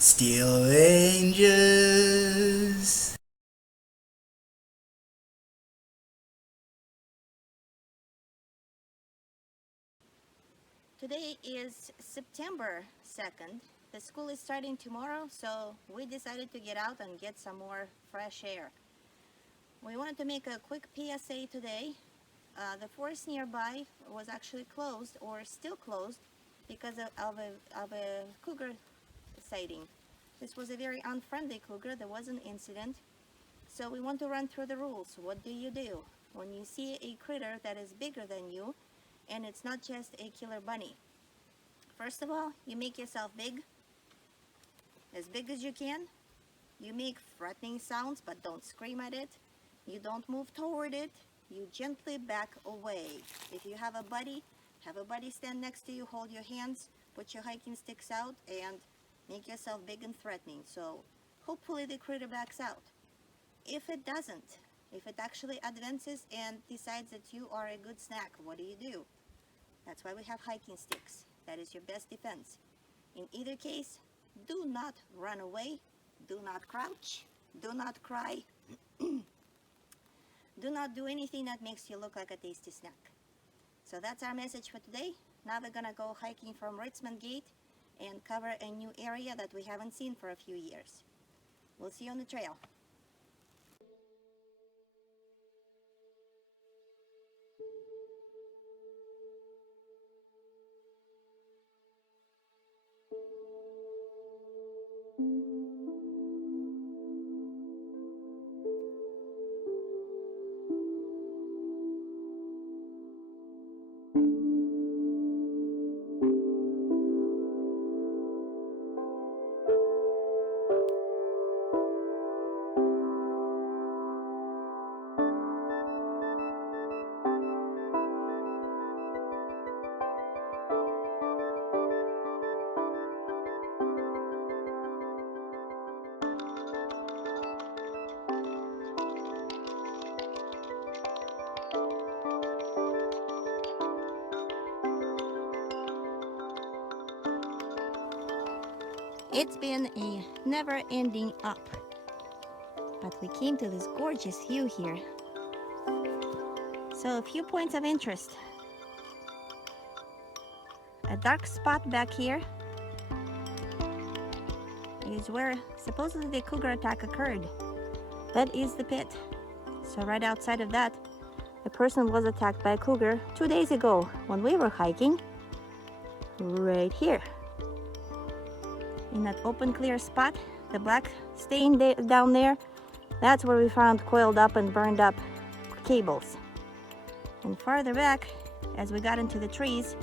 Steel Rangers. Today is September 2nd. The school is starting tomorrow, so we decided to get out and get some more fresh air. We wanted to make a quick PSA today. The forest nearby was actually closed, or still closed, because of a cougar sighting. This was a very unfriendly cougar. There was an incident. So we want to run through the rules. What do you do when you see a critter that is bigger than you and it's not just a killer bunny? First of all, you make yourself big as you can. You make threatening sounds, but don't scream at it. You don't move toward it. You gently back away. If you have a buddy stand next to you, hold your hands, put your hiking sticks out, and make yourself big and threatening. So hopefully the critter backs out. If it doesn't, if it actually advances and decides that you are a good snack, what do? That's why we have hiking sticks. That is your best defense. In either case, do not run away, do not crouch, do not cry, do not do anything that makes you look like a tasty snack. So that's our message for today. Now we're gonna go hiking from Ritzman Gate and cover a new area that we haven't seen for a few years. We'll see you on the trail. It's been a never-ending up, but we came to this gorgeous view here. So a few points of interest. A dark spot back here is where supposedly the cougar attack occurred. That is the pit. So right outside of that, a person was attacked by a cougar 2 days ago when we were hiking right here. In that open clear spot, the black stain down there, that's where we found coiled up and burned up cables. And farther back, as we got into the trees,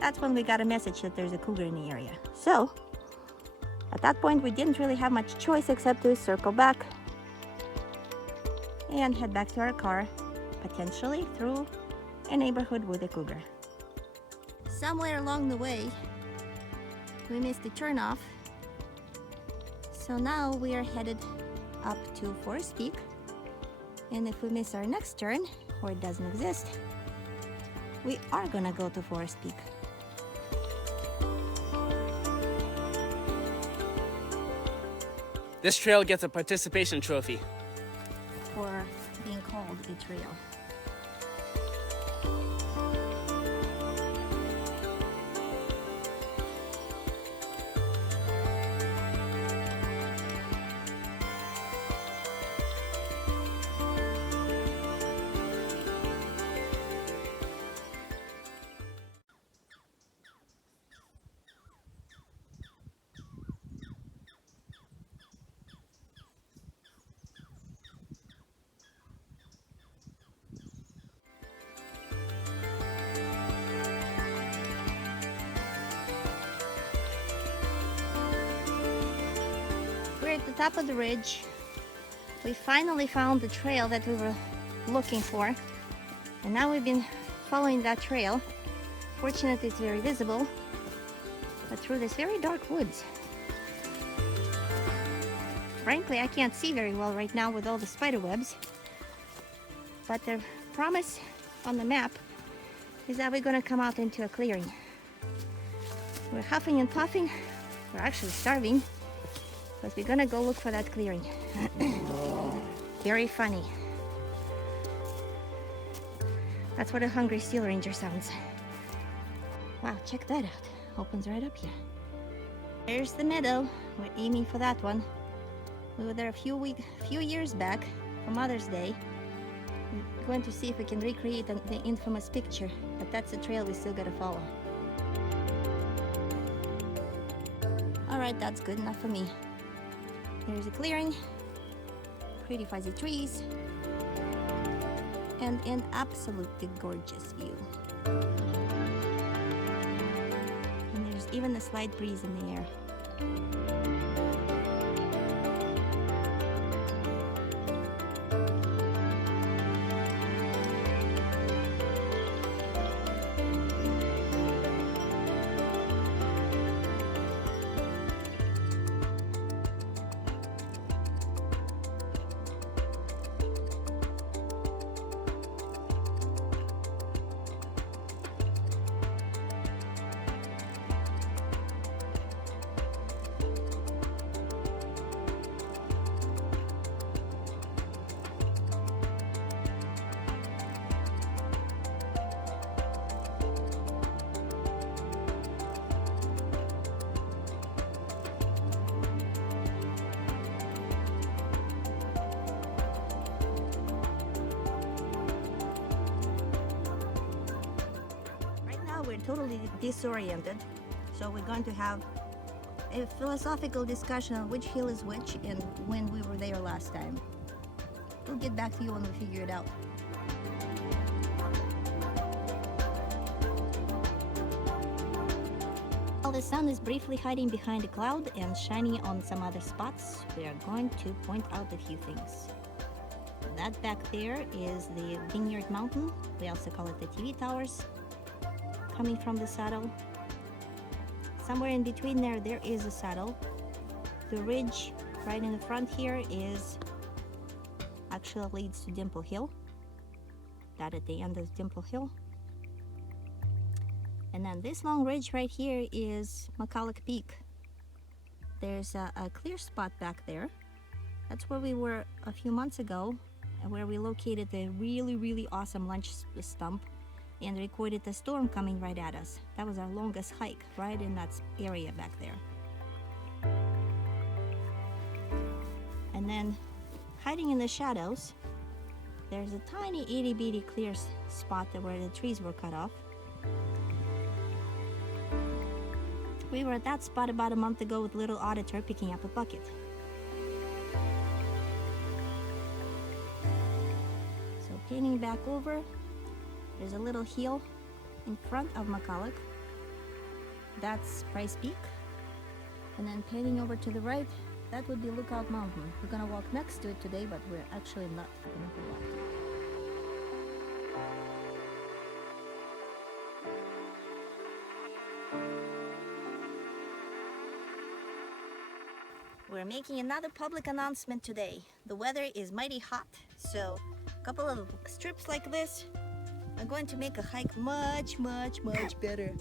that's when we got a message that there's a cougar in the area. So at that point, we didn't really have much choice except to circle back and head back to our car, potentially through a neighborhood with a cougar. Somewhere along the way, we missed the turnoff. So now we are headed up to Forest Peak, and if we miss our next turn, or it doesn't exist, we are gonna go to Forest Peak. This trail gets a participation trophy. For being called a trail. We're at the top of the ridge. We finally found the trail that we were looking for, and now we've been following that trail. Fortunately, it's very visible, but through this very dark woods. Frankly, I can't see very well right now with all the spider webs, but the promise on the map is that we're going to come out into a clearing. We're huffing and puffing. We're actually starving. But we're gonna go look for that clearing. Very funny. That's what a hungry steel ranger sounds. Wow, check that out. Opens right up here. There's the meadow. We're aiming for that one. We were there a few years back for Mother's Day. We're going to see if we can recreate the infamous picture, but that's a trail we still gotta follow. Alright, that's good enough for me. There's a clearing, pretty fuzzy trees, and an absolutely gorgeous view. And there's even a slight breeze in the air. We're totally disoriented, so we're going to have a philosophical discussion on which hill is which and when we were there last time. We'll get back to you when we figure it out. While the sun is briefly hiding behind a cloud and shining on some other spots, we are going to point out a few things. That back there is the Vineyard Mountain. We also call it the TV towers. Coming from the saddle. Somewhere in between there is a saddle. The ridge right in the front here actually leads to Dimple Hill. That at the end is Dimple Hill. And then this long ridge right here is McCulloch Peak. There's a clear spot back there. That's where we were a few months ago, and where we located a really awesome lunch stump and recorded the storm coming right at us. That was our longest hike, right in that area back there. And then, hiding in the shadows, there's a tiny itty bitty clear spot there where the trees were cut off. We were at that spot about a month ago with little Auditor picking up a bucket. So panning back over, there's a little hill in front of McCulloch. That's Price Peak. And then panning over to the right, that would be Lookout Mountain. We're gonna walk next to it today, but we're actually not gonna go up. We're making another public announcement today. The weather is mighty hot, so a couple of strips like this are going to make a hike much better.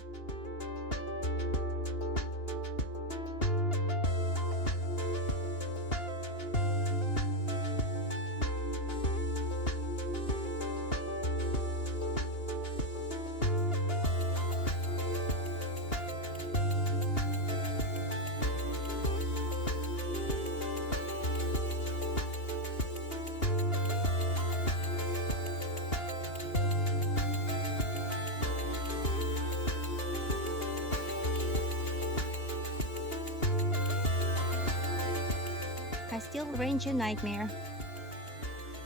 Still Ranger Nightmare.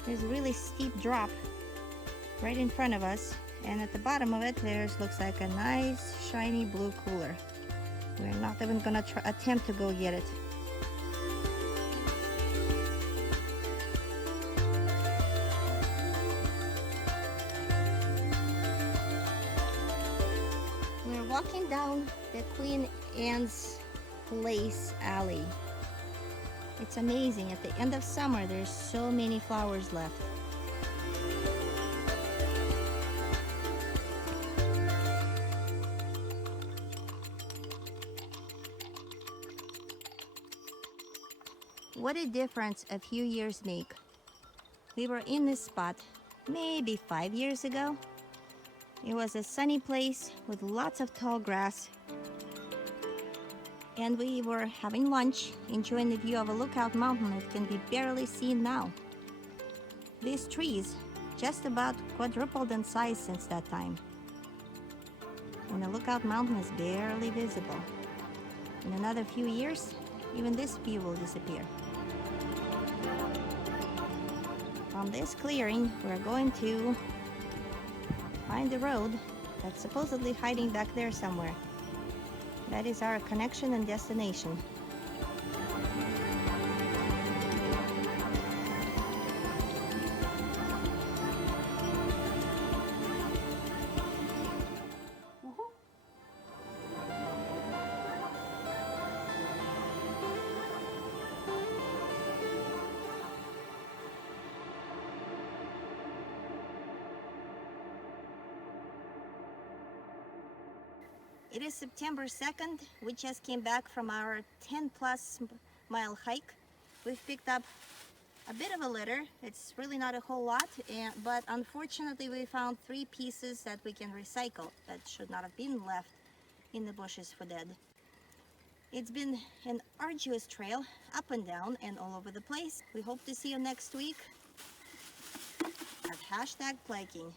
There's a really steep drop right in front of us, and at the bottom of it looks like a nice shiny blue cooler. We're not even gonna attempt to go get it. We're walking down the Queen Anne's Place alley. It's amazing. At the end of summer, there's so many flowers left. What a difference a few years make. We were in this spot maybe 5 years ago. It was a sunny place with lots of tall grass, and we were having lunch, enjoying the view of a lookout mountain that can be barely seen now. These trees just about quadrupled in size since that time, and the lookout mountain is barely visible. In another few years, even this view will disappear. From this clearing, we're going to find the road that's supposedly hiding back there somewhere. That is our connection and destination. It is September 2nd. We just came back from our 10-plus mile hike. We've picked up a bit of a litter. It's really not a whole lot, but unfortunately we found 3 pieces that we can recycle that should not have been left in the bushes for dead. It's been an arduous trail, up and down and all over the place. We hope to see you next week at #Pliking.